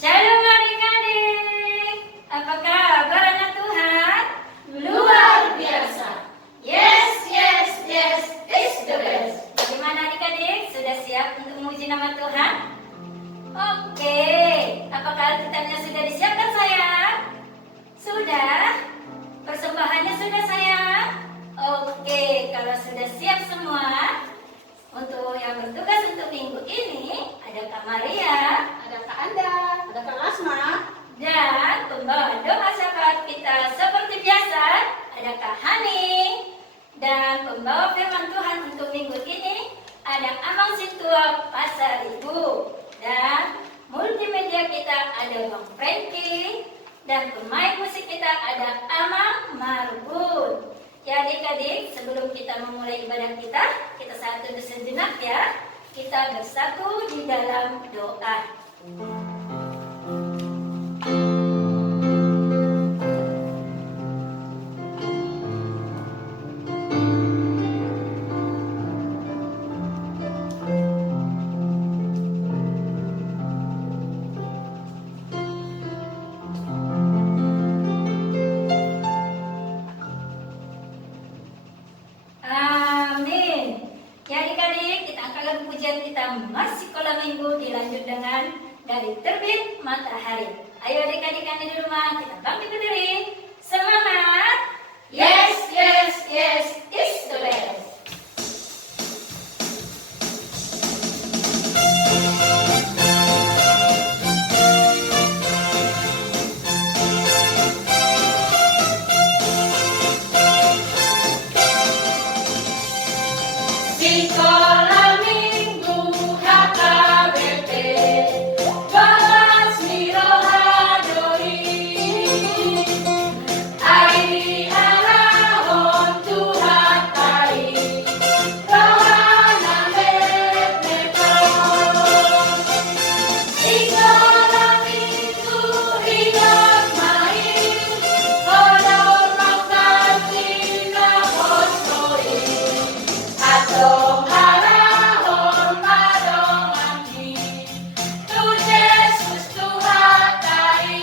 Shalom adik-adik, apa kabar anak Tuhan? Luar biasa. Yes, yes, yes, it's the best. Bagaimana adik-adik? Sudah siap untuk memuji nama Tuhan? Oke, apakah alkitabnya sudah disiapkan sayang? Sudah? Persembahannya sudah sayang? Oke, kalau sudah siap semua, untuk yang bertugas untuk minggu ini ada Kak Maria, Ada Kak Anda, ada Kak Lasma, dan pembawa doa syafaat kita seperti biasa ada Kak Hani, dan pembawa firman Tuhan untuk minggu ini ada Amang Situa Pasar Ibu, dan multimedia kita ada Bang Franky, dan pemain musik kita ada Amang Marbun. Ya adik-adik, sebelum kita memulai ibadah kita satu sejenak ya. Kita bersatu di dalam doa. Kita masih sekolah minggu dilanjut dengan dari terbit matahari. Ayo adik-adik yang di rumah kita bangkit berdiri. Semangat! yes, yes, yes, it's the best. Sekolah minggu HKBP Balas Mirohadori Airi Arahon Tuhan Tai Rohana Metnekon Sekolah minggu hidup main Kodok Makasina Postoi Adong harahon madong angki Tu Yesus Tuhan Tai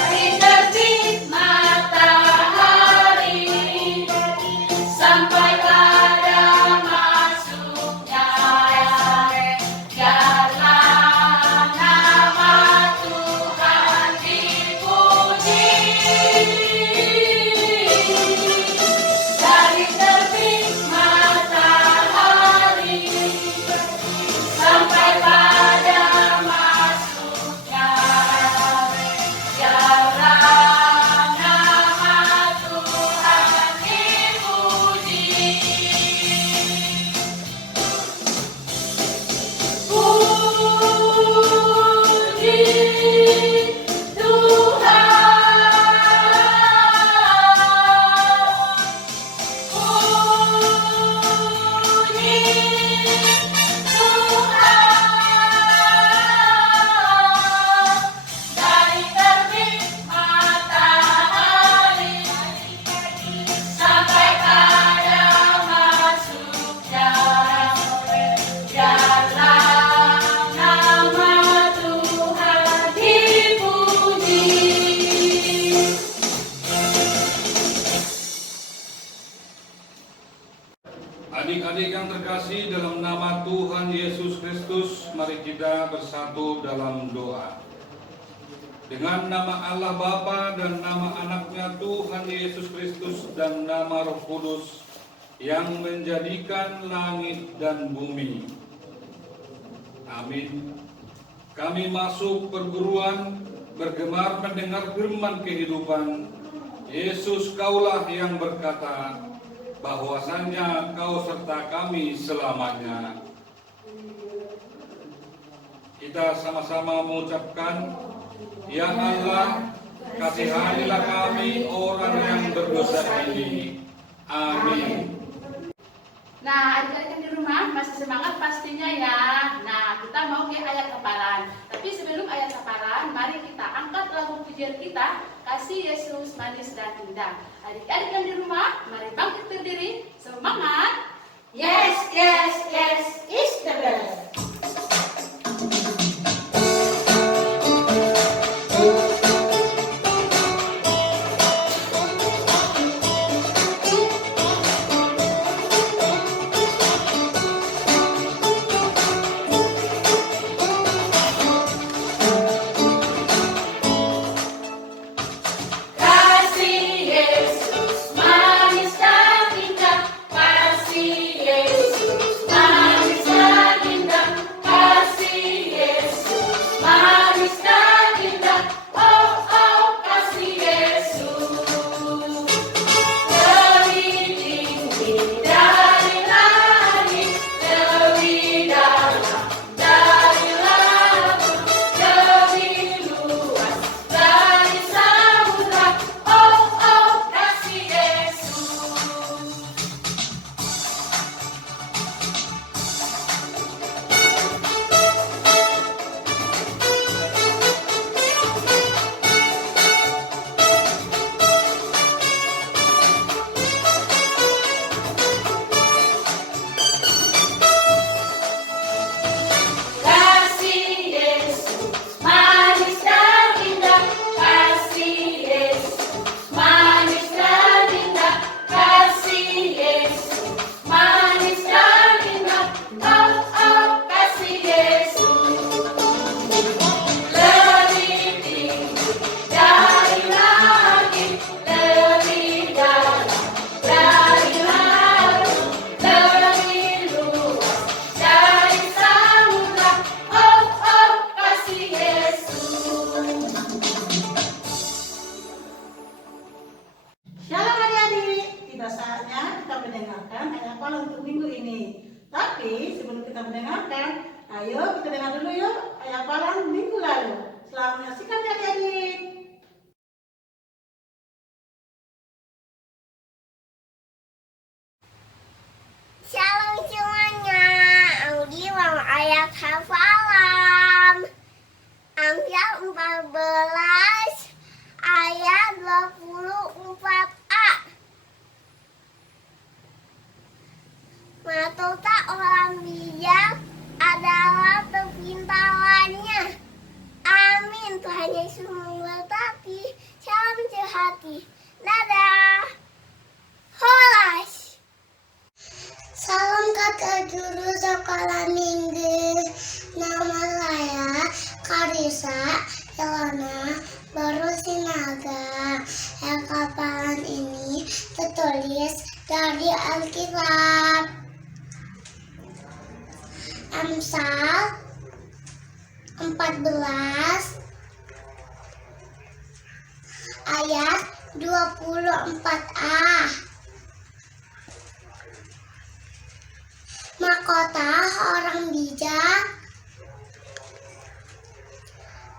Dari terbit matahari sampai pada masuknya biarlah nama Tuhan dipuji. Dari terbit matahari sampai pada masuknya biarlah nama Tuhan dipuji. Puji Tuhan, dari terbit matahari sampai pada masuknya biarlah nama Tuhan dipuji. Adik-adik yang terkasih, dalam nama Tuhan Yesus Kristus, mari kita bersatu dalam doa. Dengan nama Allah Bapa dan nama anaknya Tuhan Yesus Kristus dan nama Roh Kudus yang menjadikan langit dan bumi. Amin. Kami masuk perguruan bergemar mendengar firman kehidupan. Yesus, Kaulah yang berkata bahwasannya Kau serta kami selamanya. Kita sama-sama mengucapkan, Ya Allah, kasihanilah kami orang yang berdosa ini. Amin. Nah, adik-adik yang di rumah masih semangat pastinya ya. Nah, kita mau ke ayat hafalan. Tapi sebelum ayat hafalan, mari kita angkat lagu pujian kita, Kasih Yesus Manis dan Indah. Adik-adik yang di rumah, mari bangkit berdiri. Semangat! Yes, yes, yes, is the best. Kasih Yesus manis dan indah, kasih Yesus manis dan indah, kasih Yesus manis dan indah. Oh oh kasih Yesus lebih tinggi dari langit, lebih dalam dari laut, lebih luas dari samudra. Oh oh kasih Yesus. Kasih Yesus manis dan indah, kasih Yesus manis dan indah, kasih Yesus manis dan indah. Oh oh kasih Yesus lebih tinggi dari langit, lebih dalam dari laut, lebih luas dari samudra. Oh oh kasih Yesus. Shalom adik-adik, tiba saatnya kita mendengarkan ayat hafalan untuk minggu ini. Tapi sebelum kita mendengarkan, ayo kita dengar dulu yuk ayat hafalan minggu lalu. Selamat menyaksikan ya adik-adik. Shalom semuanya, Anggi mau ayat hafalan Amsal 14 ayat 24a. Mahkota orang bijak adalah kepintarannya. Amin. Tuhan Yesus memberkati. Salam sehati. Dadah. Holas. Salam kakak guru sekolah minggu. Nama saya Karisa Ilona Baru Sinaga. Hafalan ini tertulis dari Alkitab. Amsal 14 ayat 24a. Mahkota orang bijak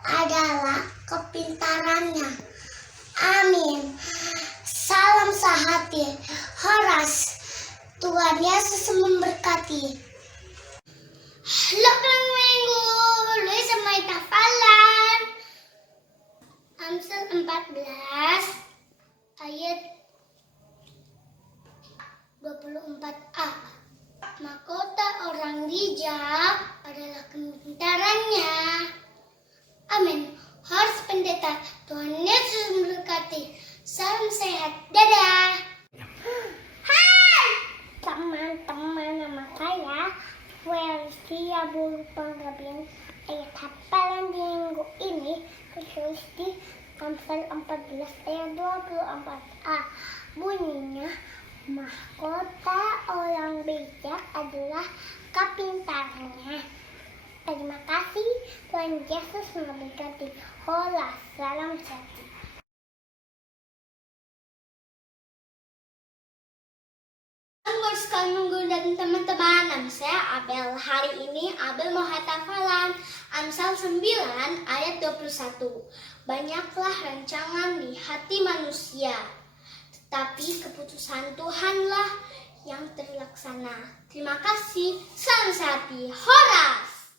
adalah kepintarannya. Amin. Salam sehati. Horas. Tuhan Yesus memberkati. Halo minggu, Luis sama hafalan. Amsal 14 ayat 24a. Mahkota orang bijak adalah kepintarannya. Amin. Harus pendeta. Tuhan Yesus memberkati. Salam sehat. Dadah. Hai teman-teman, nama saya Welsia Bulu Pangrabin. Ayat hafalan di minggu ini tertulis di Amsal 14 ayat 24a. Bunyinya, mahkota orang bijak adalah kepintarannya. Terima kasih, Tuhan Yesus memberkati. Hola, salam sehat. Sekali minggu dan teman-teman, nama saya Abel. Hari ini Abel mau hafalan Amsal 9 ayat 21. Banyaklah rancangan di hati manusia, tetapi keputusan Tuhanlah yang terlaksana. Terima kasih. Salam sehati Horas.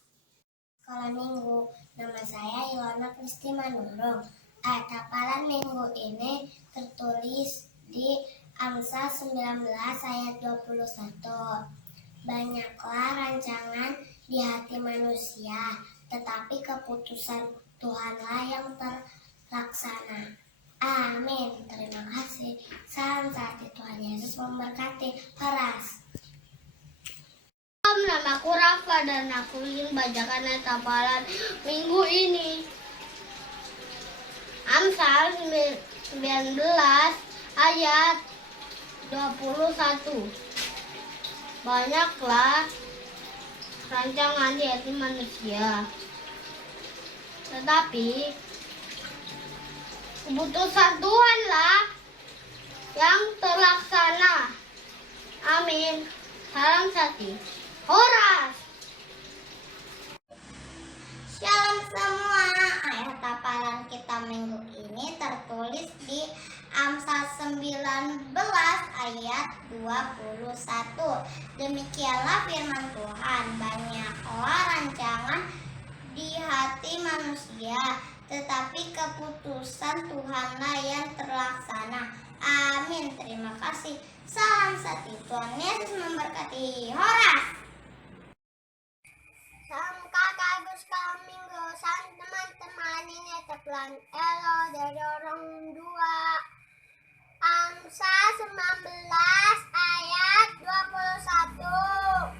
Sekolah Minggu, nama saya Ilona Kristina Nurung. Ayat hafalan minggu ini tertulis di Amsal 19 ayat 21. Banyaklah rancangan di hati manusia, tetapi keputusan Tuhanlah yang terlaksana. Amin. Terima kasih. Salam sehati, Tuhan Yesus memberkati. Horas. Namaku Rafa dan aku ingin bacakan ayat hafalan minggu ini. Amsal 19 ayat 21. Banyaklah rancangan di hati manusia, tetapi keputusan Tuhanlah yang terlaksana. Amin. Salam sehati Horas. Shalom semua. Ayat hafalan kita minggu ini tertulis di Amsal 19 ayat 21. Demikianlah firman Tuhan, banyaklah rancangan di hati manusia, tetapi keputusan Tuhanlah yang terlaksana. Amin. Terima kasih. Salam sehati, Tuhan Yesus memberkati. Horas. Salam kakak sekolah minggu. Salam teman-teman, ini teplan Elo dari orang dua. Amsal 19 ayat 21.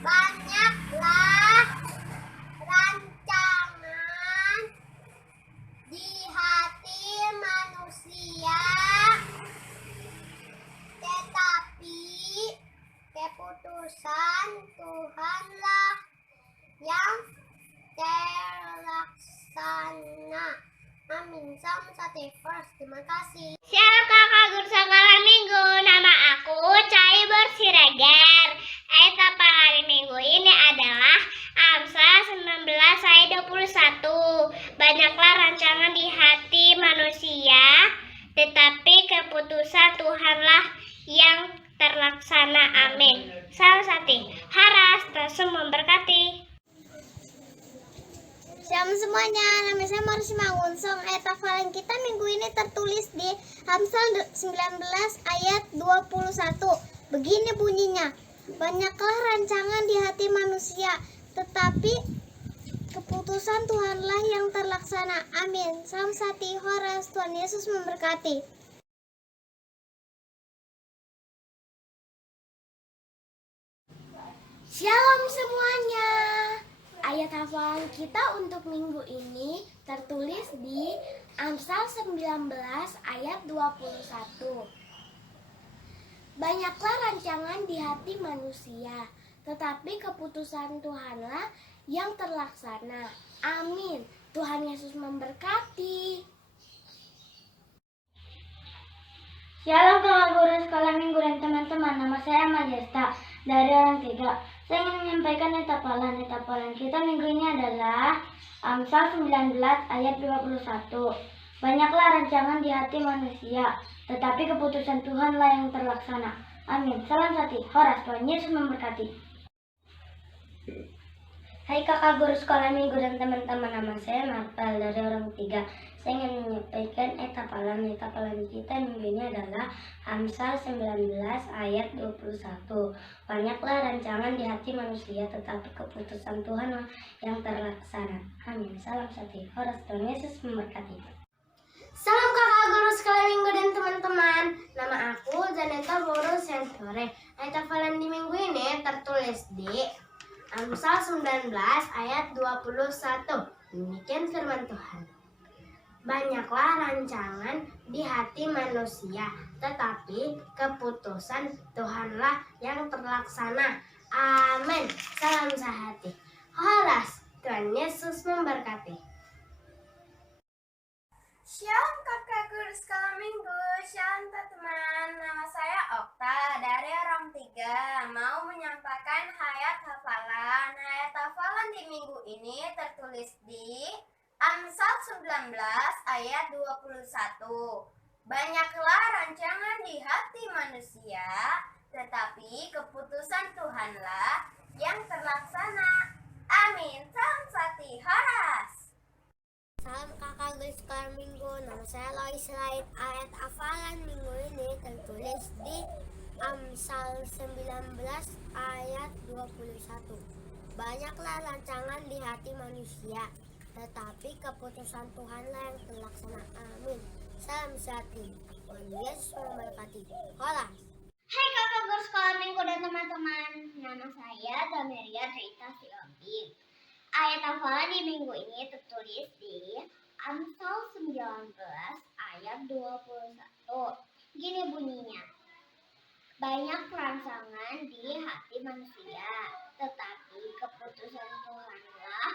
Banyaklah rancangan di hati manusia, tetapi keputusan Tuhanlah yang terlaksana. Amin. Salam sehati Horas. Terima kasih. Shalom kakak guru sekolah minggu. Nama aku Cai Bersiregar. Ayat hafalan hari minggu ini adalah Amsal 19 ayat 21. Banyaklah rancangan di hati manusia, tetapi keputusan Tuhanlah yang terlaksana. Amin. Salam sehati Horas. Tuhan memberkati. Shalom semuanya, nama saya Marsi Mangunsong. Ayat hafalan kita minggu ini tertulis di Amsal 19 ayat 21. Begini bunyinya, banyaklah rancangan di hati manusia, tetapi keputusan Tuhanlah yang terlaksana. Amin. Salam sehati Horas. Tuhan Yesus memberkati. Shalom semuanya. Ayat hafalan kita untuk minggu ini tertulis di Amsal 19 ayat 21. Banyaklah rancangan di hati manusia, tetapi keputusan Tuhanlah yang terlaksana. Amin. Tuhan Yesus memberkati. Shalom kakak guru sekolah minggu dan teman-teman. Nama saya Majesta dari orang tiga. Saya ingin menyampaikan etapalan kita minggu ini adalah Amsal 19 ayat 21. Banyaklah rancangan di hati manusia, tetapi keputusan Tuhanlah yang terlaksana. Amin. Salam sehati Horas. Tuhan Yesus memberkati. Hai kakak guru sekolah minggu dan teman-teman, nama saya Natal dari orang tiga. Saya ingin menyampaikan etapalan kita minggu ini adalah Amsal 19 ayat 21. Banyaklah rancangan di hati manusia, tetapi keputusan Tuhan yang terlaksana. Amin. Salam sehati Horas. Tuhan Yesus memberkati. Salam kakak guru sekolah minggu dan teman-teman. Nama aku Janeta Boru Sentore. Ayat hafalan di minggu ini tertulis di Amsal 19 ayat 21. Demikian firman Tuhan. Banyaklah rancangan di hati manusia, tetapi keputusan Tuhanlah yang terlaksana. Amin. Salam sehati Horas. Tuhan Yesus memberkati. Shalom kakak guru sekolah minggu. Shalom teman-teman. Nama saya Okta dari orang tiga. Mau menyampaikan ayat hafalan. Ayat hafalan di minggu ini tertulis di Amsal 19 ayat 21. Banyaklah rancangan di hati manusia, tetapi Tetapi keputusan Tuhanlah yang terlaksana. Amin. Salam Sati Horas. Salam kakak guru sekolah minggu, nama saya Lois Lain. Ayat hafalan minggu ini tertulis di Amsal 19 ayat 21. Banyaklah rancangan di hati manusia, tetapi keputusan Tuhanlah yang terlaksana. Amin. Salam Sati. Tuhan Yesus memberkati. Horas. Hai kakak guru sekolah minggu dan teman-teman, nama saya Dameria Rita Sioping. Ayat hafalan di minggu ini tertulis di Amsal 19 ayat 21. Gini bunyinya. Banyak rangsangan di hati manusia, tetapi keputusan Tuhanlah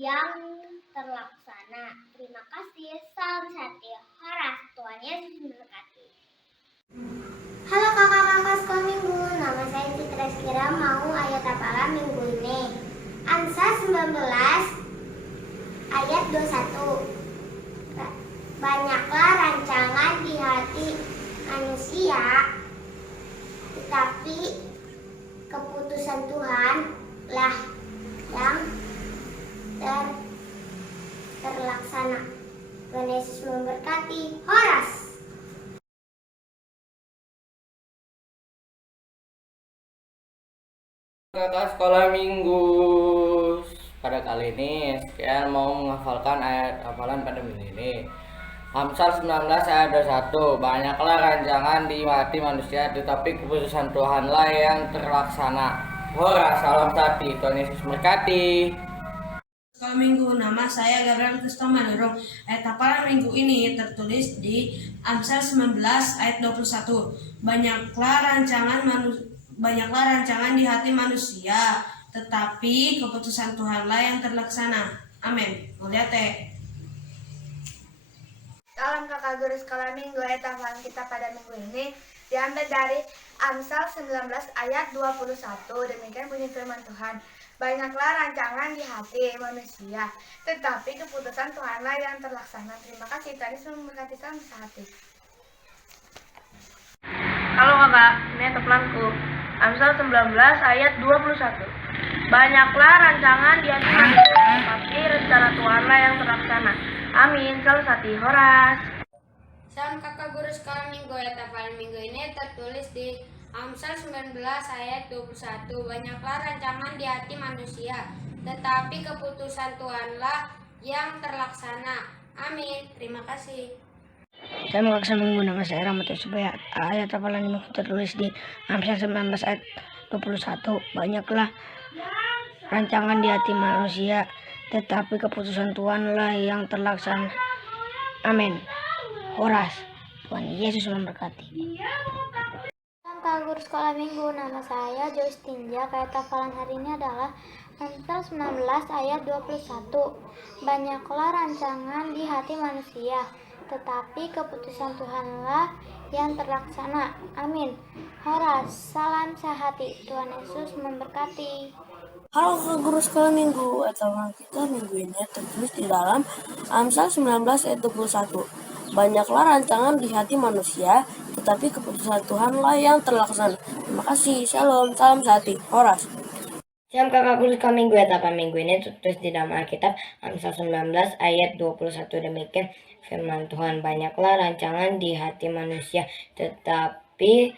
yang terlaksana. Terima kasih. Salam Sati Horas. Tuhan Yesus memberkati. Halo kakak-kakak sekolah minggu, nama saya Citra Skira, mau ayat hafalan minggu ini. Amsal 19 ayat 21. Banyaklah rancangan di hati manusia, tetapi keputusan Tuhan lah yang terlaksana. Tuhan Yesus memberkati. Horas. Kakak sekolah minggu, pada kali ini saya mau menghafalkan ayat hafalan pada minggu ini. Amsal 19 ayat 21. Banyaklah rancangan di hati manusia, tetapi keputusan Tuhanlah yang terlaksana. Hora, salam Sati. Tuhan Yesus memberkati. Sekolah minggu, nama saya Gabriel Kristomanurung. Ayat hafalan minggu ini tertulis di Amsal 19 ayat 21. Banyaklah rancangan di hati manusia, tetapi keputusan Tuhanlah yang terlaksana. Amin. Mulyate. Salam kakak guru sekolah minggu. Ayat hafalan kita pada minggu ini diambil dari Amsal 19 ayat 21. Demikian bunyi firman Tuhan. Banyaklah rancangan di hati manusia, tetapi keputusan Tuhanlah yang terlaksana. Terima kasih. Tuhan Yesus memberkati. Salam sehati. Halo kakak, ini hafalanku. Amsal 19 ayat 21. Banyaklah rancangan di hati manusia, tetapi rencana Tuhanlah yang terlaksana. Amin. Salam Sati Horas. Salam kakak guru sekolah minggu. Ayat hafalan minggu ini tertulis di Amsal 19 ayat 21. Banyaklah rancangan di hati manusia, tetapi keputusan Tuhanlah yang terlaksana. Amin. Terima kasih. Saya mengaksana minggu, nama saya Rahmat Subaya. Ayat hafalan minggu tertulis di Amsal 19 ayat 21. Banyaklah rancangan di hati manusia, tetapi keputusan Tuhanlah yang terlaksana. Amin. Horas. Tuhan Yesus memberkati. Kakak guru sekolah minggu, nama saya Joyce Tinja. Ayat hafalan hari ini adalah Amsal 19 ayat 21. Banyaklah rancangan di hati manusia, tetapi keputusan Tuhanlah yang terlaksana. Amin. Horas. Salam sehati. Tuhan Yesus memberkati. Halo kakak guru sekolah minggu, atau kita minggu ini tertulis di dalam Amsal 19 ayat 21. Banyaklah rancangan di hati manusia, tetapi keputusan Tuhanlah yang terlaksana. Terima kasih. Shalom. Salam sehati. Horas. Salam kakak guru sekolah minggu, etapa minggu ini tertulis di dalam Alkitab Amsal 19 ayat 21. Demikian firman Tuhan. Banyaklah rancangan di hati manusia, tetapi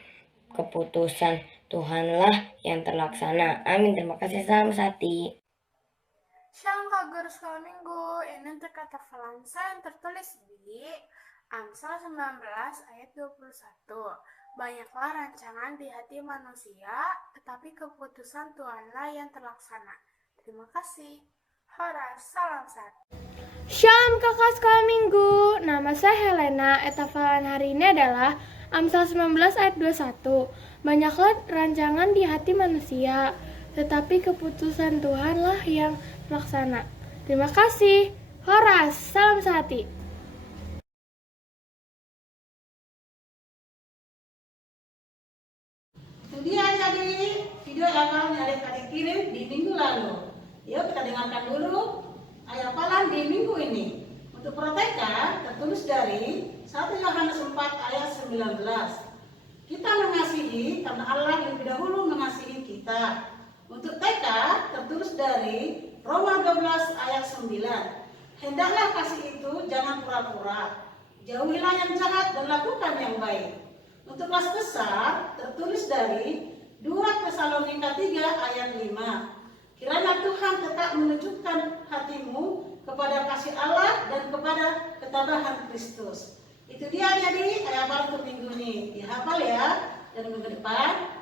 keputusan Tuhanlah yang terlaksana. Amin. Terima kasih. Salam sehati. Shalom kak guru sekolah minggu. Ini untuk kata Falansa yang tertulis di Amsal 19 ayat 21. Banyaklah rancangan di hati manusia, tetapi keputusan Tuhanlah yang terlaksana. Terima kasih. Horas. Salam satu. Shalom kakak sekolah minggu. Nama saya Helena. Hafalan hari ini adalah Amsal 19 ayat 21. Banyaklah rancangan di hati manusia, tetapi keputusan Tuhanlah yang terlaksana. Terima kasih. Horas. Salam sehati. Itu dia jadi video hafalan yang adik-adik kirim di minggu lalu. Yuk kita dengarkan dulu ayat hafalan di minggu ini. Untuk prakteknya tertulis dari 1 Yohanes 4 ayat 19. Kita mengasihi karena Allah lebih lebih dahulu mengasihi kita. Untuk TK tertulis dari Roma 12 ayat 9. Hendaklah kasih itu jangan pura-pura. Jauhilah yang jahat dan lakukan yang baik. Untuk kelas besar tertulis dari 2 Tesalonika 3 ayat 5. Kiranya Tuhan tetap menunjukkan hatimu kepada kasih Allah dan kepada ketabahan Kristus. Itu dia jadi ayat baru untuk minggu ini. Dihafal ya, dan minggu depan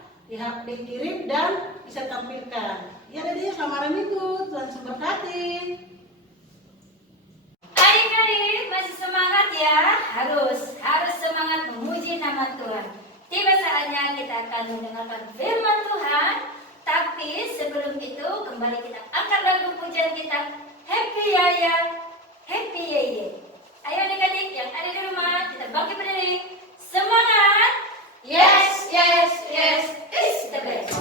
dikirim dan bisa tampilkan. Ya jadi selamat hari Minggu, Tuhan memberkati. Adik-adik masih semangat ya, harus semangat memuji nama Tuhan. Tiba saatnya kita akan mendengarkan firman Tuhan. Tapi sebelum itu kembali kita angkat lagu pujian kita, Happy Yaya, Happy Yeye. Ayo adik-adik yang ada di rumah, kita bangkit berdiri. Semangat! Yes, yes, yes, it's the best.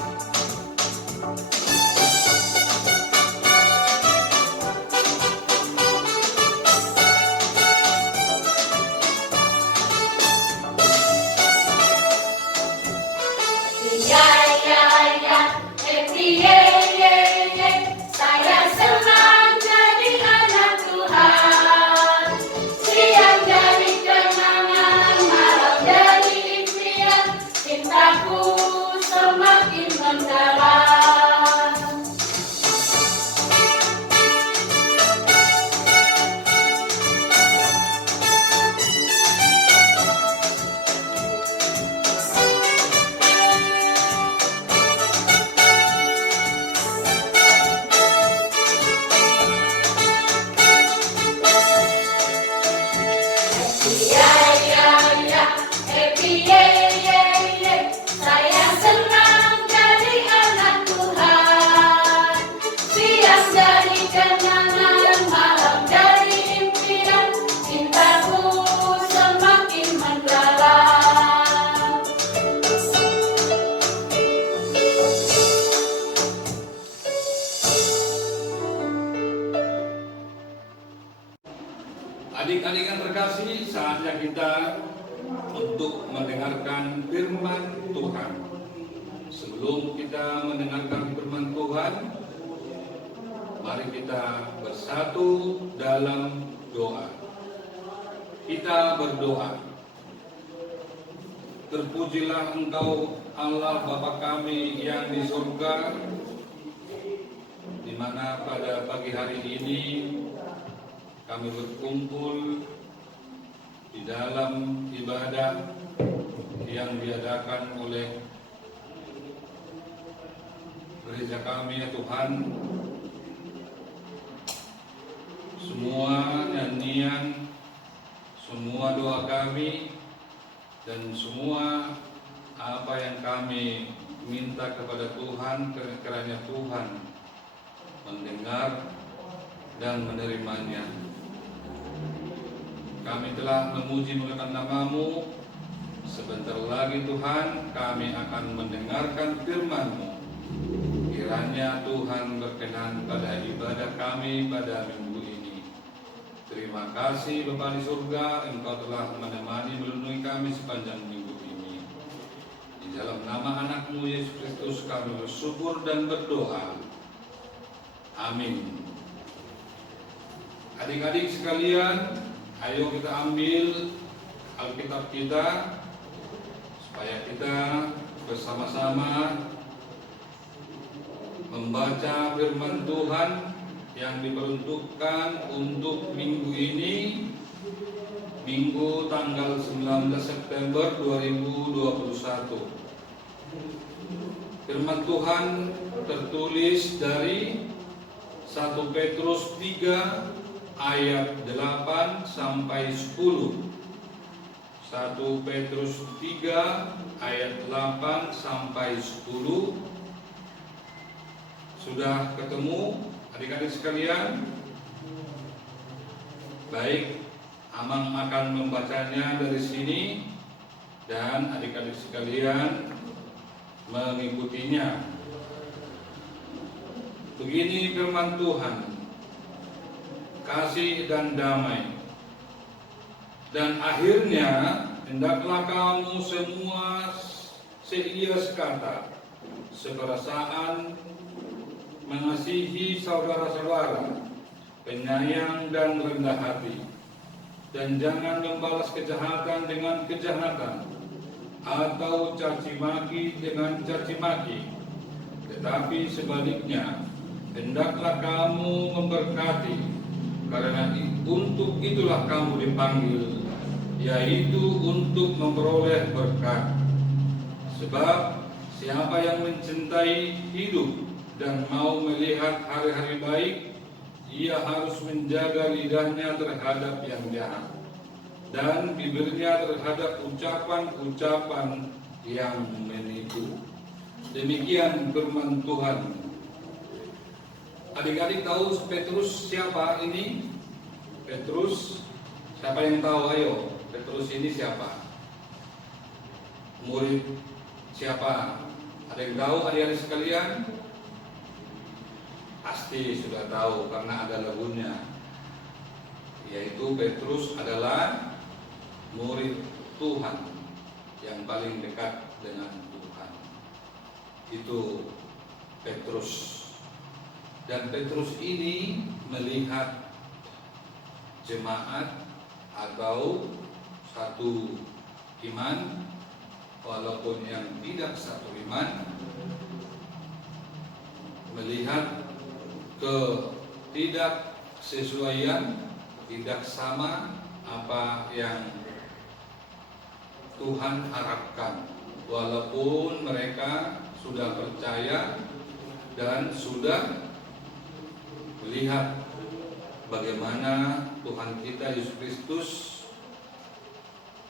Adik-adik yang terkasih, saatnya kita untuk mendengarkan firman Tuhan. Sebelum kita mendengarkan firman Tuhan, mari kita bersatu dalam doa. Kita berdoa. Terpujilah Engkau Allah Bapa kami yang di surga, di mana pada pagi hari ini kami berkumpul di dalam ibadah yang diadakan oleh gereja kami ya Tuhan. Semua nyanyian, semua doa kami, dan semua apa yang kami minta kepada Tuhan, kiranya Tuhan mendengar dan menerimanya. Kami telah memuji muliakan nama-Mu. Sebentar lagi Tuhan kami akan mendengarkan firman-Mu. Kiranya Tuhan berkenan pada ibadah kami pada minggu ini. Terima kasih Bapa di surga, Engkau telah menemani melindungi kami sepanjang minggu ini. Di dalam nama anak-Mu Yesus Kristus kami bersyukur dan berdoa. Amin. Adik-adik sekalian, ayo kita ambil Alkitab kita supaya kita bersama-sama membaca firman Tuhan yang diperuntukkan untuk minggu ini, Minggu tanggal 19 September 2021. Firman Tuhan tertulis dari 1 Petrus 3 ayat 8 sampai 10. 1 Petrus 3 ayat 8 sampai 10. Sudah ketemu adik-adik sekalian? Baik, Amang akan membacanya dari sini dan adik-adik sekalian mengikutinya. Begini firman Tuhan, kasih dan damai. Dan akhirnya hendaklah kamu semua seia sekata seperasaan, mengasihi saudara-saudara, penyayang dan rendah hati, dan jangan membalas kejahatan dengan kejahatan atau caci maki dengan caci maki, tetapi sebaliknya hendaklah kamu memberkati, karena untuk itulah kamu dipanggil, yaitu untuk memperoleh berkat. Sebab siapa yang mencintai hidup dan mau melihat hari-hari baik, ia harus menjaga lidahnya terhadap yang jahat dan bibirnya terhadap ucapan-ucapan yang menipu. Demikian firman Tuhan. Adik-adik tahu Petrus siapa ini? Petrus, siapa yang tahu? Ayo, Petrus ini siapa? Murid siapa? Ada yang tahu adik-adik sekalian? Pasti sudah tahu karena ada lagunya, yaitu Petrus adalah murid Tuhan yang paling dekat dengan Tuhan. Itu Petrus. Dan Petrus ini melihat jemaat atau satu iman, walaupun yang tidak satu iman, melihat ketidaksesuaian, tidak sama apa yang Tuhan harapkan, walaupun mereka sudah percaya dan sudah melihat bagaimana Tuhan kita Yesus Kristus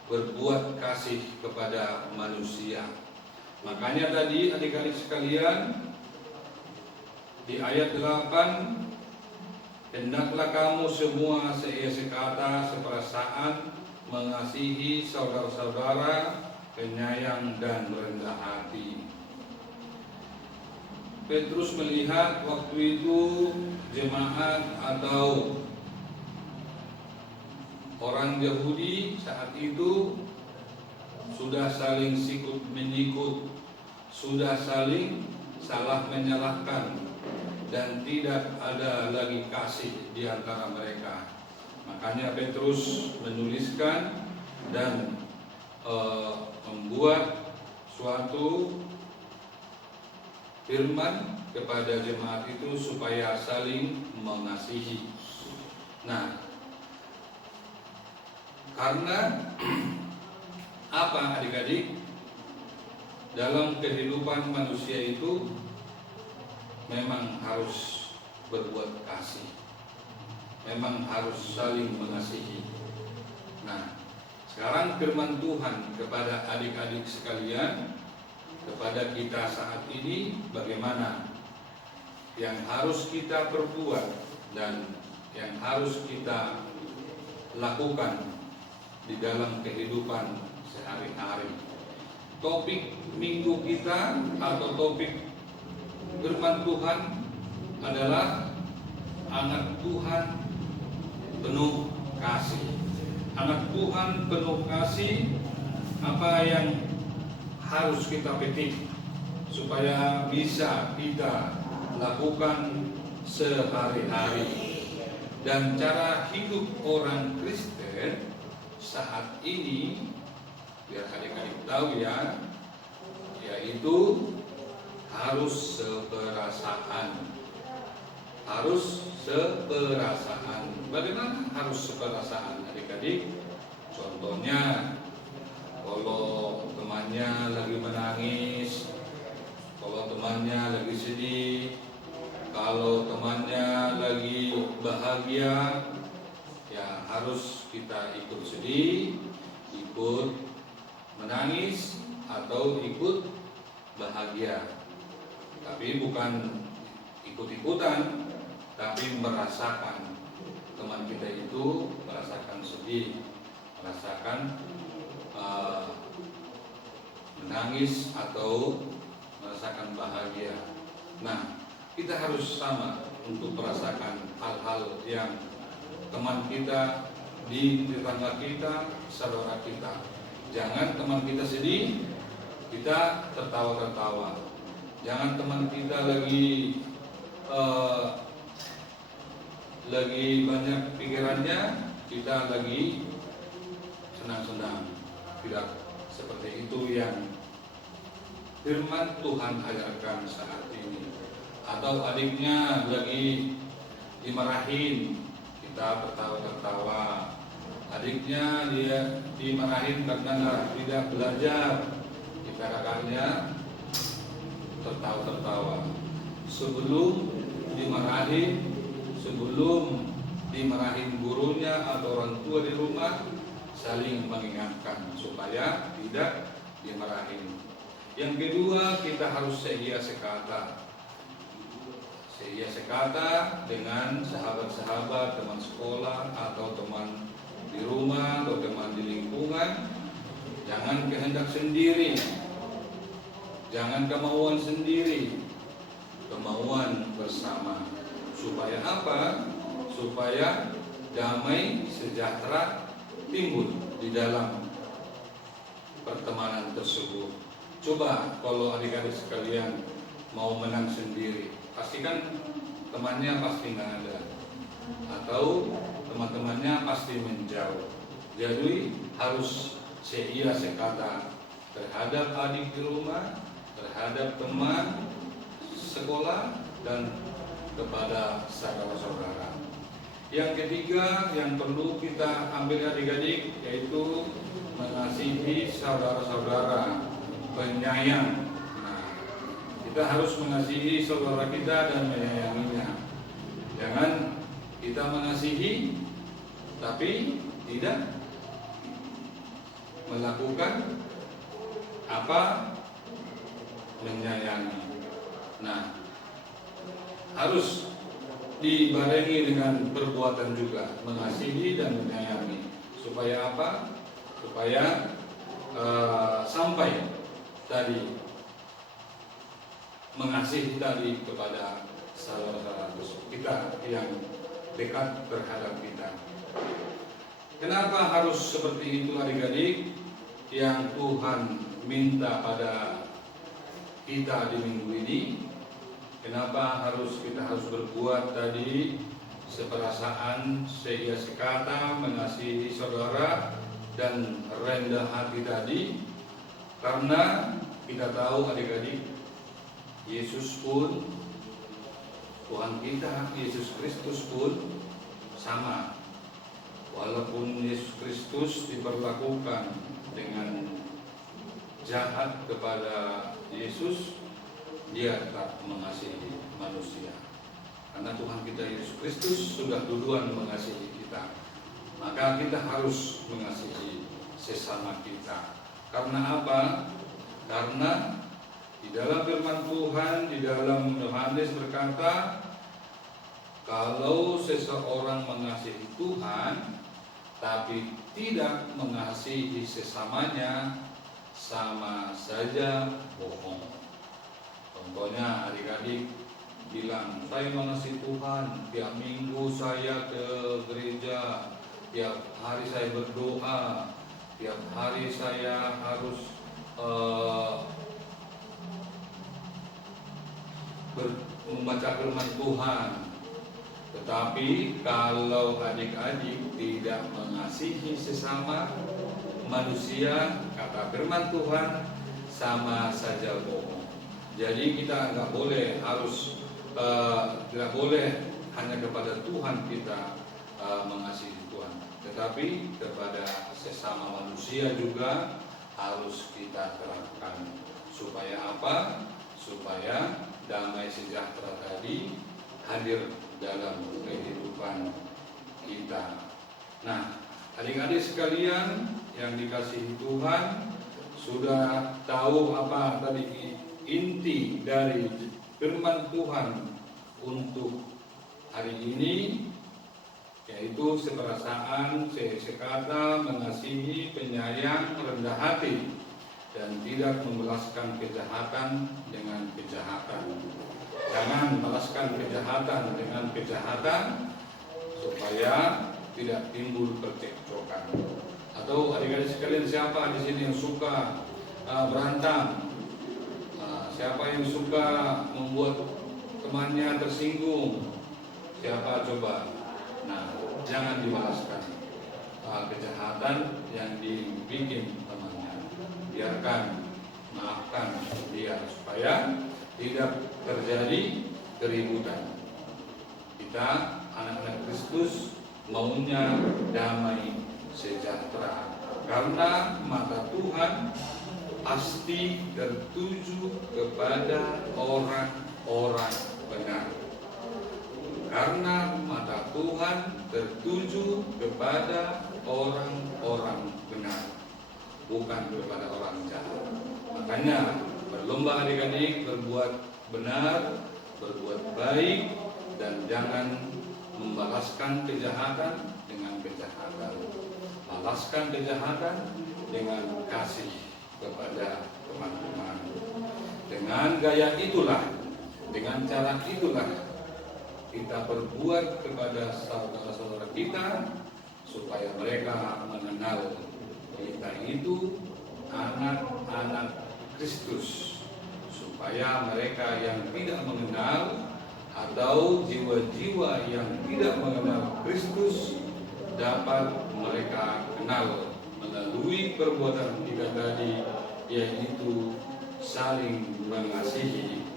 berbuat kasih kepada manusia. Makanya tadi adik-adik sekalian, di ayat 8, hendaklah kamu semua seia sekata, seperasaan, mengasihi saudara-saudara, penyayang dan rendah hati. Petrus melihat waktu itu jemaat atau orang Yahudi saat itu sudah saling sikut menyikut, sudah saling salah menyalahkan, dan tidak ada lagi kasih di antara mereka. Makanya Petrus menuliskan dan membuat suatu firman kepada jemaat itu supaya saling mengasihi. Nah, karena apa adik-adik? Dalam kehidupan manusia itu memang harus berbuat kasih, memang harus saling mengasihi. Nah, sekarang firman Tuhan kepada adik-adik sekalian, kepada kita saat ini, bagaimana yang harus kita perbuat dan yang harus kita lakukan di dalam kehidupan sehari-hari. Topik minggu kita atau topik firman Tuhan adalah anak Tuhan penuh kasih. Anak Tuhan penuh kasih, apa yang harus kita petik supaya bisa kita lakukan sehari-hari. Dan cara hidup orang Kristen saat ini, biar adik-adik tahu ya, yaitu harus seperasaan. Harus seperasaan. Bagaimana harus seperasaan adik-adik? Contohnya, kalau temannya lagi menangis, kalau temannya lagi sedih, kalau temannya lagi bahagia, ya harus kita ikut sedih, ikut menangis, atau ikut bahagia. Tapi bukan ikut-ikutan, tapi merasakan. Teman kita itu merasakan sedih, merasakan menangis atau merasakan bahagia. Nah, kita harus sama untuk merasakan hal-hal yang teman kita, di tetangga kita, saudara kita. Jangan teman kita sedih, kita tertawa-tertawa. Jangan teman kita lagi banyak pikirannya, kita lagi senang-senang. Tidak seperti itu yang firman Tuhan ajarkan saat ini. Atau adiknya lagi dimarahin, kita tertawa-tertawa. Adiknya dia dimarahin karena tidak belajar, kita kakaknya tertawa-tertawa. Sebelum dimarahin gurunya atau orang tua di rumah, saling mengingatkan supaya tidak dimarahin. Yang kedua, kita harus seia sekata. Seia sekata dengan sahabat-sahabat, teman sekolah atau teman di rumah atau teman di lingkungan. Jangan kehendak sendiri, jangan kemauan sendiri, kemauan bersama. Supaya apa? Supaya damai sejahtera timbul di dalam pertemanan tersebut. Coba kalau adik-adik sekalian mau menang sendiri, pastikan temannya pasti nggak ada, atau teman-temannya pasti menjauh. Jadi harus seia sekata terhadap adik di rumah, terhadap teman sekolah, dan kepada saudara-saudara. Yang ketiga yang perlu kita ambil adik-adik yaitu mengasihi saudara-saudara, penyayang. Nah, kita harus mengasihi saudara kita dan menyayanginya. Jangan kita mengasihi tapi tidak melakukan apa? Menyayangi. Nah, harus dibarengi dengan perbuatan juga, mengasihi dan menyayangi. Supaya apa? Supaya sampai tadi mengasihi tadi kepada saudara-saudara kita yang dekat terhadap kita. Kenapa harus seperti itu adik-adik? Yang Tuhan minta pada kita di minggu ini. Kenapa kita harus berbuat tadi seperasaan, seia sekata, mengasihi saudara dan rendah hati tadi? Karena kita tahu adik-adik, Yesus pun, Tuhan kita Yesus Kristus pun sama. Walaupun Yesus Kristus diperlakukan dengan jahat kepada Yesus, dia tetap mengasihi manusia. Karena Tuhan kita Yesus Kristus sudah duluan mengasihi kita, maka kita harus mengasihi sesama kita. Karena apa? Karena di dalam firman Tuhan, di dalam Yohanes berkata, kalau seseorang mengasihi Tuhan tapi tidak mengasihi sesamanya, sama saja bohong. Contohnya adik-adik bilang, saya mengasihi Tuhan, tiap minggu saya ke gereja, tiap hari saya berdoa, tiap hari saya harus membaca firman Tuhan. Tetapi kalau adik-adik tidak mengasihi sesama manusia, kata firman Tuhan, sama saja bohong. Jadi kita tidak boleh tidak boleh hanya kepada Tuhan kita mengasihi Tuhan, tetapi kepada sesama manusia juga harus kita terapkan. Supaya apa? Supaya damai sejahtera tadi hadir dalam kehidupan kita. Nah, adik-adik sekalian yang dikasihi Tuhan, sudah tahu apa tadi inti dari firman Tuhan untuk hari ini, yaitu seperasaan, sekata, mengasihi, penyayang, rendah hati, dan tidak membalaskan kejahatan dengan kejahatan. Jangan membalaskan kejahatan dengan kejahatan supaya tidak timbul percekcokan. Atau adik-adik sekalian, siapa di sini yang suka berantem? Siapa yang suka membuat temannya tersinggung? Siapa coba? Nah, jangan dibalaskan kejahatan yang dibikin temannya. Biarkan, maafkan dia supaya tidak terjadi keributan. Kita anak-anak Kristus maunya damai sejahtera, karena mata Tuhan pasti tertuju kepada orang-orang benar. Karena mata Tuhan tertuju kepada orang-orang benar, bukan kepada orang jahat. Makanya berlomba adik-adik berbuat benar, berbuat baik, dan jangan membalaskan kejahatan dengan kejahatan. Balaskan kejahatan dengan kasih kepada teman-teman. Dengan gaya itulah, dengan cara itulah kita berbuat kepada saudara-saudara kita supaya mereka mengenal kita itu anak-anak Kristus, supaya mereka yang tidak mengenal atau jiwa-jiwa yang tidak mengenal Kristus dapat mereka kenal melalui perbuatan kita tadi, yaitu saling mengasihi.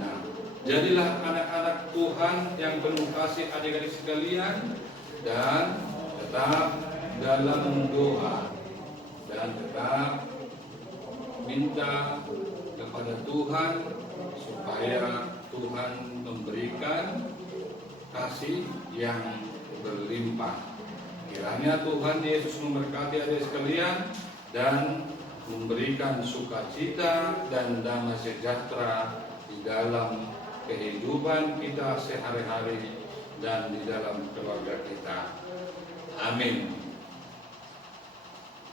Nah, jadilah anak-anak Tuhan yang penuh kasih adik-adik sekalian, dan tetap dalam doa, dan tetap minta kepada Tuhan supaya Tuhan memberikan kasih yang berlimpah. Kiranya Tuhan Yesus memberkati adik sekalian dan memberikan sukacita dan damai sejahtera di dalam kehidupan kita sehari-hari dan di dalam keluarga kita. Amin.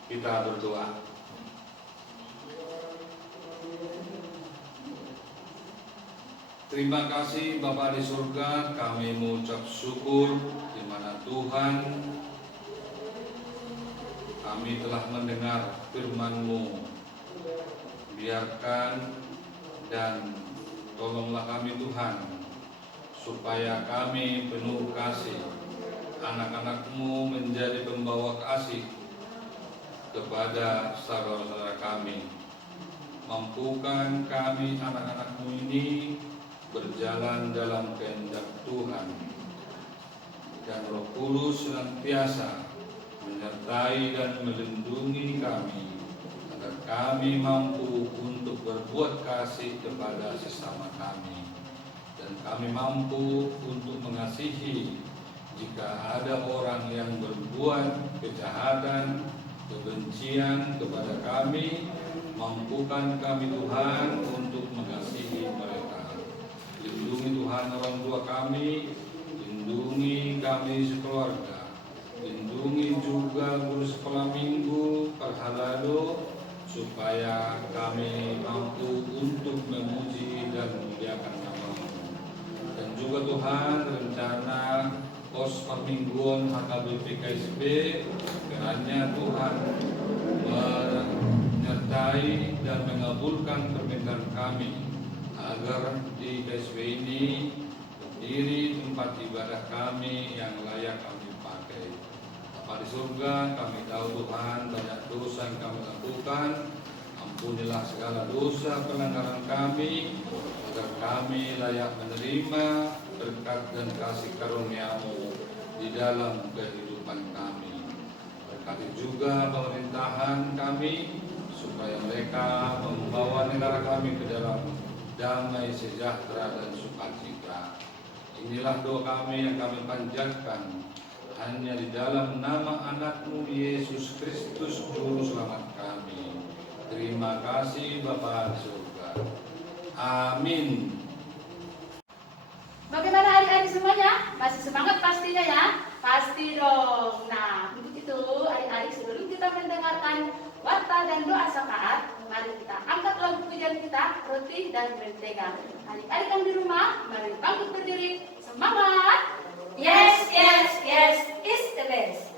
Kita berdoa. Terima kasih Bapa di surga, kami mengucap syukur di mana Tuhan kami telah mendengar firman-Mu. Biarkan dan tolonglah kami Tuhan, supaya kami penuh kasih, anak-anak-Mu menjadi pembawa kasih kepada saudara-saudara kami. Mampukan kami anak-anak-Mu ini berjalan dalam kehendak Tuhan, dan Roh Kudus senantiasa menyertai dan melindungi kami, agar kami mampu untuk berbuat kasih kepada sesama kami, dan kami mampu untuk mengasihi jika ada orang yang berbuat kejahatan, kebencian kepada kami. Mampukan kami Tuhan untuk mengasihi mereka. Lindungi Tuhan orang tua kami, lindungi kami sekeluarga, lindungi juga guru sekolah minggu Perhalado, supaya kami mampu untuk memuji dan memuliakan nama-Mu. Dan juga Tuhan, rencana pos permingguan HKBP KSB, kiranya Tuhan menyertai dan mengabulkan permintaan kami, agar di KSB ini berdiri tempat ibadah kami yang layak kami pakai. Bapa di surga, kami tahu Tuhan banyak dosa yang kami lakukan. Ampunilah segala dosa pelanggaran kami, agar kami layak menerima berkat dan kasih karunia-Mu di dalam kehidupan kami. Berkati juga pemerintahan kami, supaya mereka membawa negara kami ke dalam damai sejahtera dan sukacita. Inilah doa kami yang kami panjatkan hanya di dalam nama anak-Mu Yesus Kristus Juru Selamat kami. Terima kasih Bapa di surga. Amin. Bagaimana adik-adik semuanya? Masih semangat pastinya ya? Pasti dong. Nah, untuk itu adik-adik, sebelum kita mendengarkan warta dan doa syafaat, mari kita angkat lagu pujian kita, Roti dan Mentega. Adik-adik yang di rumah, mari bangkit berdiri. Semangat! Yes, yes, yes, is the best.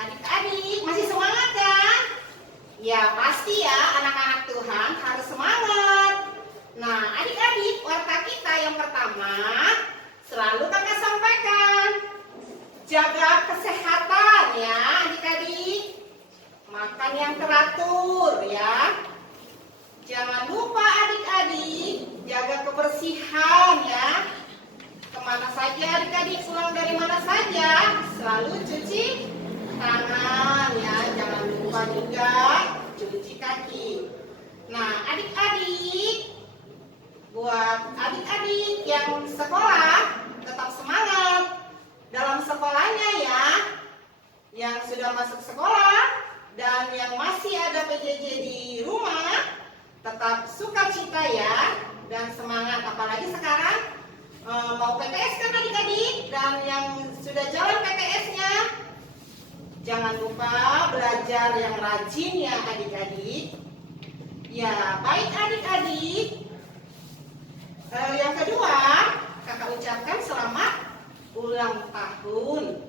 Adik-adik masih semangat kan? Ya pasti ya, anak-anak Tuhan harus semangat. Nah adik-adik, warta kita yang pertama selalu kakak sampaikan, jaga kesehatan ya adik-adik. Makan yang teratur ya. Jangan lupa adik-adik, jaga kebersihan ya. Kemana saja adik-adik, pulang dari mana saja, selalu cuci tangan ya. Jangan lupa juga cuci kaki. Nah adik-adik, buat adik-adik yang sekolah, tetap semangat dalam sekolahnya ya. Yang sudah masuk sekolah dan yang masih ada PJJ di rumah, tetap sukacita ya dan semangat. Apalagi sekarang mau PPS kan adik-adik, dan yang sudah jalan PPS-nya jangan lupa belajar yang rajin ya adik-adik. Ya baik adik-adik. Yang kedua, kakak ucapkan selamat ulang tahun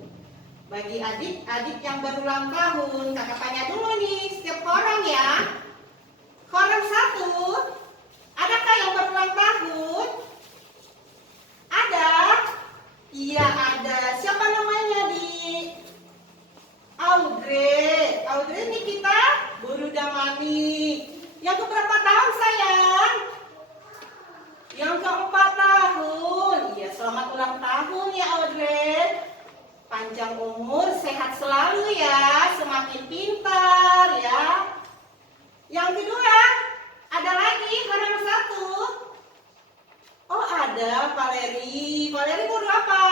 bagi adik-adik yang berulang tahun. Kakak tanya dulu nih setiap orang ya. Koran 1, adakah yang berulang tahun? Ada? Iya ada. Siapa namanya di? Audrey. Audrey ini kita Guru Damani. Yang keberapa tahun sayang? Yang ke-4 tahun. Iya selamat ulang tahun ya Audrey. Panjang umur, sehat selalu ya. Semakin pintar ya. Yang kedua, ada lagi orang 1. Oh ada, Valeri. Valeri guru apa?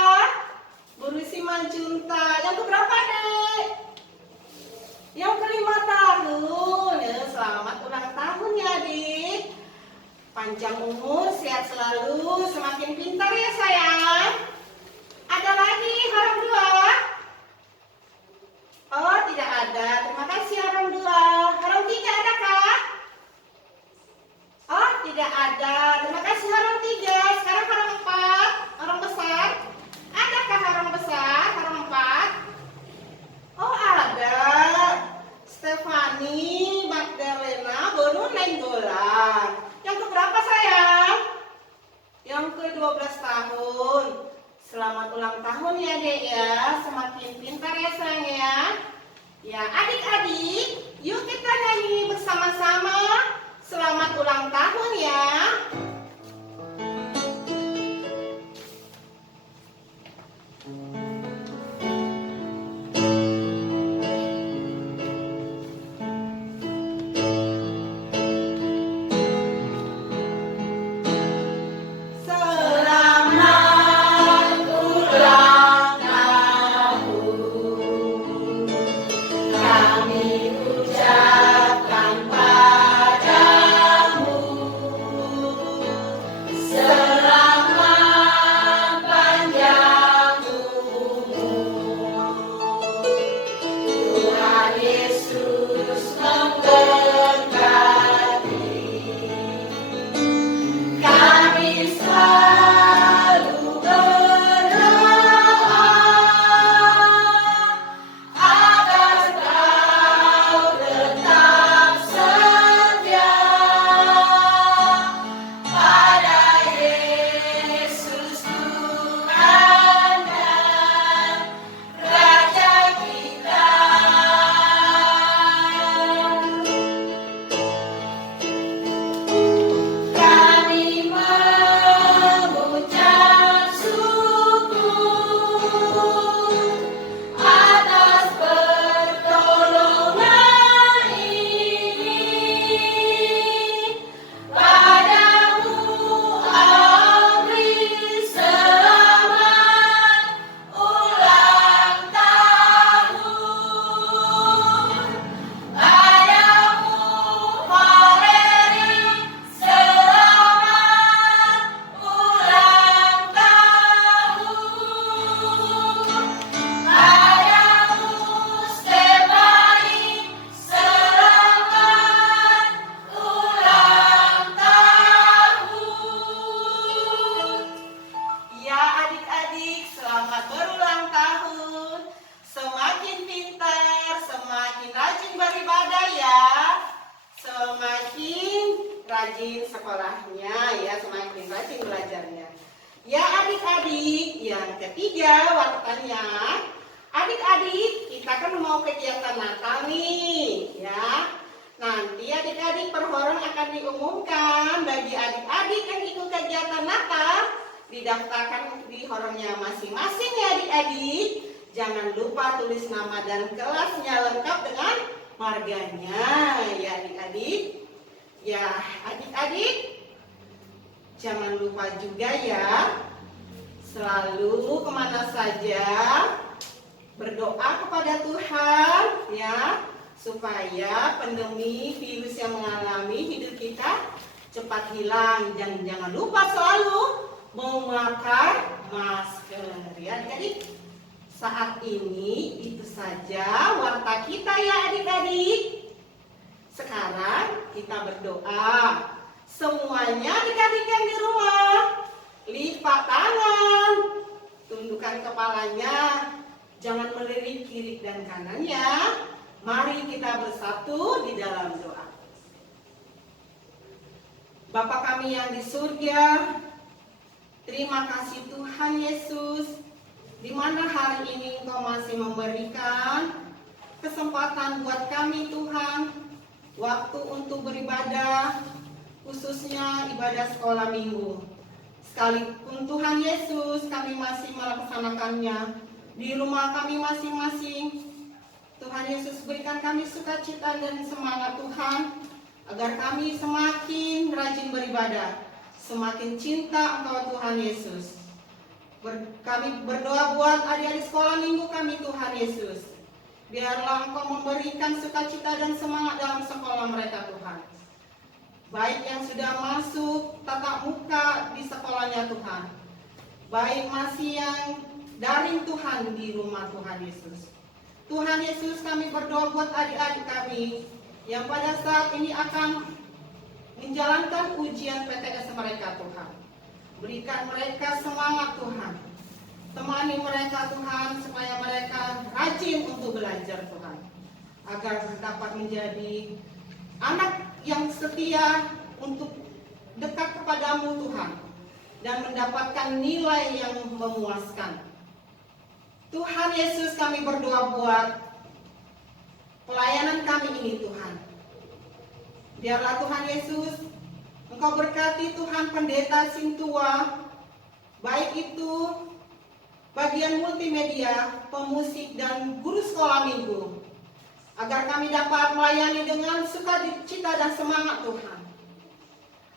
Guru Simanjunta. Yang keberapa dek? Yang ke-5 tahun. Ya, selamat ulang tahun ya adik. Panjang umur, sehat selalu, semakin pintar ya sayang. Ada lagi orang 2? Oh tidak ada, terima kasih orang 2. Orang 3 adakah? Oh tidak ada, terima kasih orang 3. Sekarang orang 4, orang besar. Adakah orang besar, orang 4? Oh ada, Stefani, Magdalena, Bono, Nenggolan. Yang keberapa sayang? Yang ke-12 tahun. Selamat ulang tahun ya dek ya, semakin pintar ya sayang ya. Ya adik-adik, yuk kita nyanyi bersama-sama selamat ulang tahun ya. rajin sekolahnya ya, semakin rajin belajarnya. Ya adik-adik, yang ketiga wartanya, adik-adik kita kan mau kegiatan Natal nih ya. Nanti adik-adik per horor akan diumumkan bagi adik-adik yang ikut kegiatan Natal, didaftarkan di horornya masing-masing ya adik-adik. Jangan lupa tulis nama dan kelasnya lengkap dengan marganya ya adik-adik. Ya adik-adik, jangan lupa juga ya, selalu kemana saja berdoa kepada Tuhan ya, supaya pandemi virus yang mengalami hidup kita cepat hilang. Dan jangan lupa selalu memakai masker ya adik-adik. Saat ini itu saja warta kita ya adik-adik. Sekarang kita berdoa. Semuanya adik-adik yang di rumah, lipat tangan, tundukkan kepalanya, jangan melirik kiri dan kanan ya. Mari kita bersatu di dalam doa. Bapa kami yang di surga, terima kasih Tuhan Yesus, di mana hari ini Engkau masih memberikan kesempatan buat kami Tuhan, waktu untuk beribadah, khususnya ibadah sekolah minggu. Sekalipun Tuhan Yesus kami masih melaksanakannya di rumah kami masing-masing, Tuhan Yesus berikan kami sukacita dan semangat Tuhan, agar kami semakin rajin beribadah, semakin cinta Engkau Tuhan Yesus. Kami berdoa buat adik-adik sekolah minggu kami Tuhan Yesus. Biarlah Engkau memberikan sukacita dan semangat dalam sekolah mereka Tuhan. Baik yang sudah masuk tatap muka di sekolahnya Tuhan, baik masih yang daring Tuhan di rumah Tuhan Yesus. Tuhan Yesus, kami berdoa buat adik-adik kami yang pada saat ini akan menjalankan ujian PTS mereka Tuhan. Berikan mereka semangat Tuhan. Temani mereka Tuhan supaya mereka rajin untuk belajar Tuhan. Agar dapat menjadi anak yang setia untuk dekat kepadamu Tuhan. Dan mendapatkan nilai yang memuaskan. Tuhan Yesus, kami berdoa buat pelayanan kami ini Tuhan. Biarlah Tuhan Yesus, Engkau berkati Tuhan pendeta Sintua, baik itu bagian multimedia, pemusik, dan guru sekolah minggu, agar kami dapat melayani dengan sukacita dan semangat Tuhan,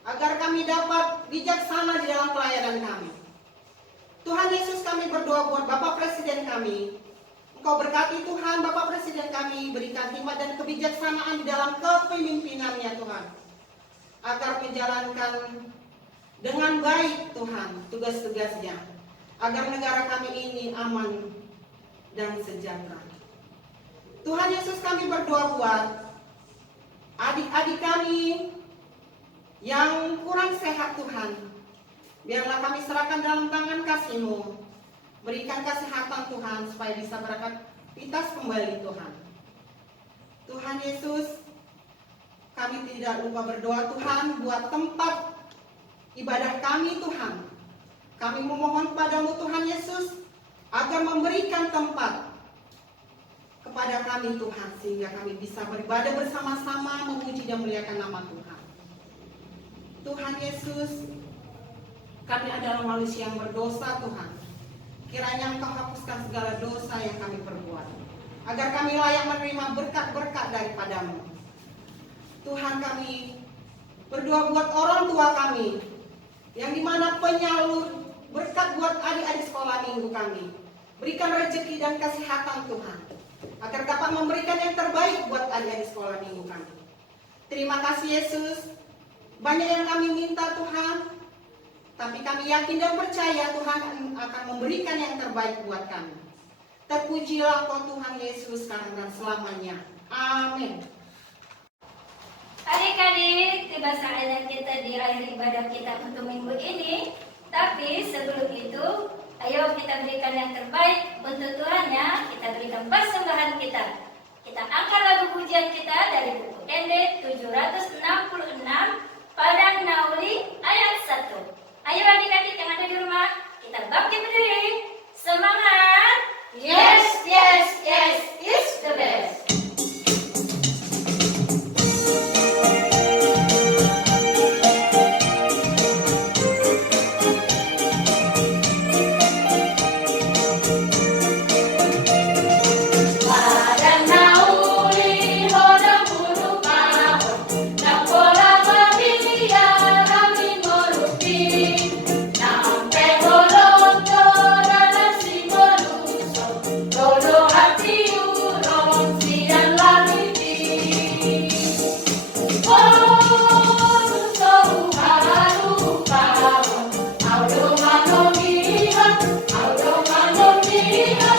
agar kami dapat bijaksana di dalam pelayanan kami. Tuhan Yesus, kami berdoa buat Bapak Presiden kami. Engkau berkati Tuhan Bapak Presiden kami, berikan hikmat dan kebijaksanaan di dalam kepemimpinannya Tuhan, agar menjalankan dengan baik Tuhan tugas-tugasnya, agar negara kami ini aman dan sejahtera. Tuhan Yesus, kami berdoa buat adik-adik kami yang kurang sehat Tuhan. Biarlah kami serahkan dalam tangan kasih-Mu. Berikan kesehatan Tuhan supaya bisa beraktivitas kembali Tuhan. Tuhan Yesus, kami tidak lupa berdoa Tuhan buat tempat ibadah kami Tuhan. Kami memohon padamu Tuhan Yesus agar memberikan tempat kepada kami Tuhan, sehingga kami bisa beribadah bersama-sama memuji dan memuliakan nama Tuhan. Tuhan Yesus, kami adalah manusia yang berdosa Tuhan. Kiranya Engkau hapuskan segala dosa yang kami perbuat, agar kami layak menerima berkat-berkat daripadamu. Tuhan, kami berdoa buat orang tua kami, yang dimana penyalur berkat buat adik-adik sekolah minggu kami. Berikan rezeki dan kesehatan Tuhan, agar dapat memberikan yang terbaik buat adik-adik sekolah minggu kami. Terima kasih Yesus. Banyak yang kami minta Tuhan, tapi kami yakin dan percaya Tuhan akan memberikan yang terbaik buat kami. Terpujilah Kau Tuhan Yesus sekarang dan selamanya. Amin. Adik-adik, tiba saatnya kita di akhir ibadah kita untuk minggu ini. Tapi sebelum itu, ayo kita berikan yang terbaik untuk Tuhannya. Kita berikan persembahan kita. Kita angkat lagu pujian kita dari buku ND 766, Padang Nauli ayat 1. Ayo adik-adik yang ada di rumah, kita bangkit berdiri. Semangat! Yes, yes, yes, it's the best. Padang Nauli hodang puluh tahun, nang bola Maria kami merupi, nampe bolonto dalam si boluso, dodo hati urong sian laliti. Oh, so haru pahon, audo manomiha, audo manomiha.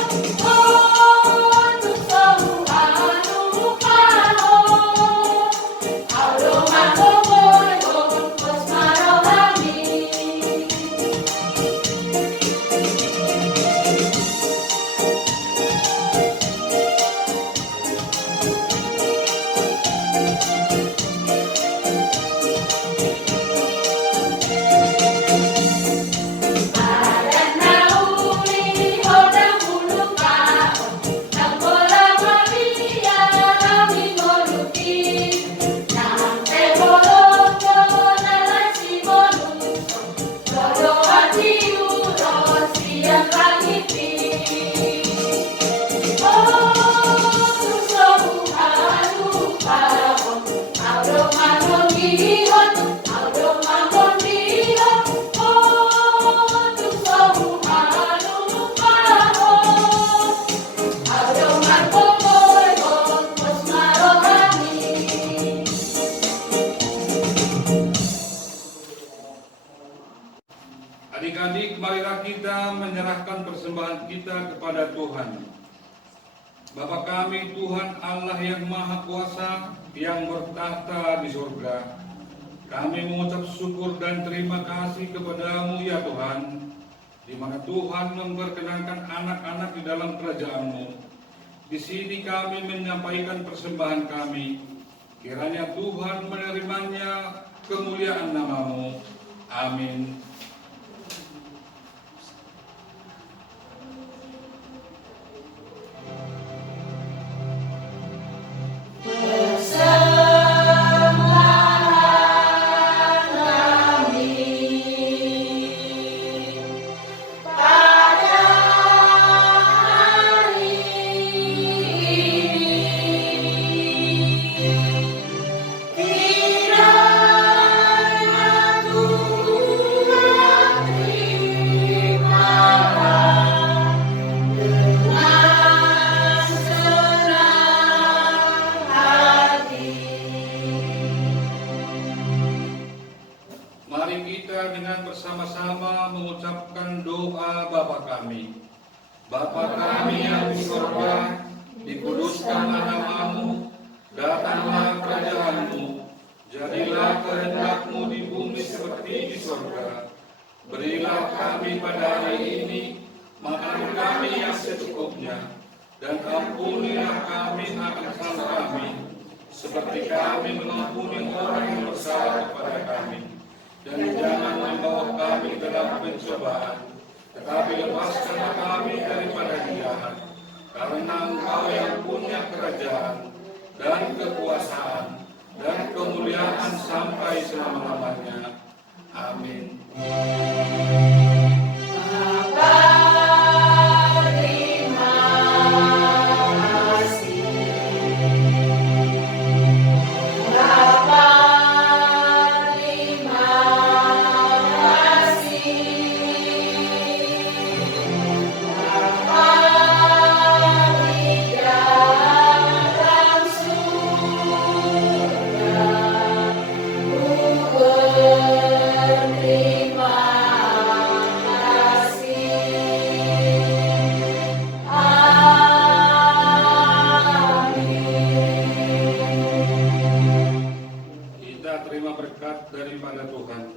Adik-adik, marilah kita menyerahkan persembahan kita kepada Tuhan. Bapa kami, Tuhan Allah yang Maha Kuasa, yang bertahta di surga, kami mengucap syukur dan terima kasih kepadamu ya Tuhan, di mana Tuhan memperkenankan anak-anak di dalam kerajaan-Mu. Di sini kami menyampaikan persembahan kami, kiranya Tuhan menerimanya kemuliaan nama-Mu. Amin. Mari kita dengan bersama-sama mengucapkan doa Bapa kami. Bapa kami yang di surga, dikuduskanlah nama-Mu, datanglah kerajaan-Mu, jadilah kehendak-Mu di bumi seperti di surga. Berilah kami pada hari ini makan kami yang secukupnya, dan ampunilah kami akan salah kami, seperti kami mengampuni orang yang bersalah kepada kami. Dan jangan membawa kami dalam pencobaan, tetapi lepaskanlah kami daripada jahat. Karena Engkau yang punya kerajaan dan kekuasaan dan kemuliaan sampai selama-lamanya. Amin. Daripada Tuhan.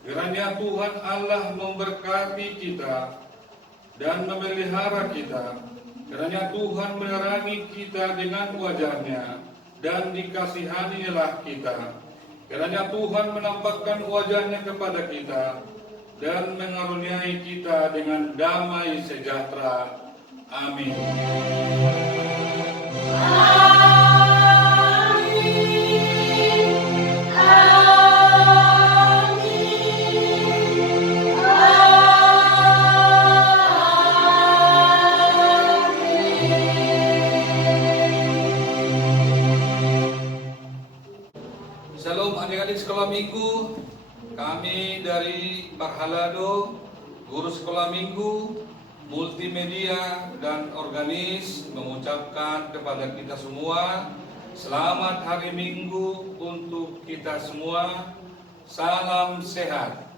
Kiranya Tuhan Allah memberkati kita dan memelihara kita. Kiranya Tuhan menerangi kita dengan wajah-Nya dan dikasihanilah kita. Kiranya Tuhan menampakkan wajah-Nya kepada kita dan mengaruniai kita dengan damai sejahtera. Amin. Shalom adik-adik sekolah minggu. Kami dari Barhalado, guru sekolah minggu, multimedia dan organis mengucapkan kepada kita semua selamat hari Minggu untuk kita semua. Salam sehat.